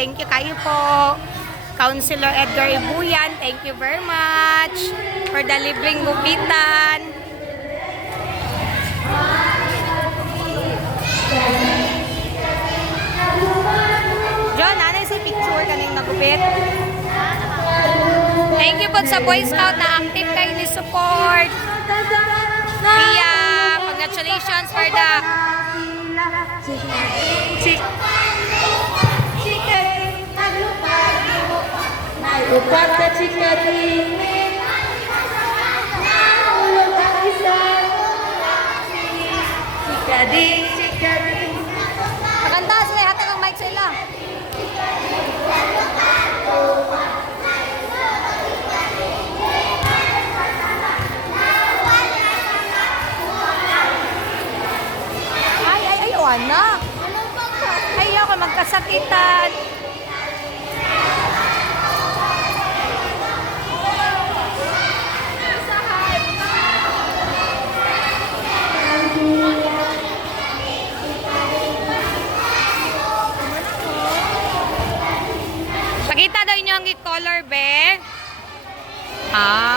Thank you kayo po. Councilor Edgar Ibuyan, thank you very much for the libreng gupitan. John, nanay sa picture kaning nagupit. Thank you po sa Boy Scout na active kayo ni support. Pia, congratulations for the Upata chikati chikadi maganda sila, hatag ang mic sila. Ayaw anak. Ayaw ka magkasakitan. Pakita daw inyo ang color, be. Ah.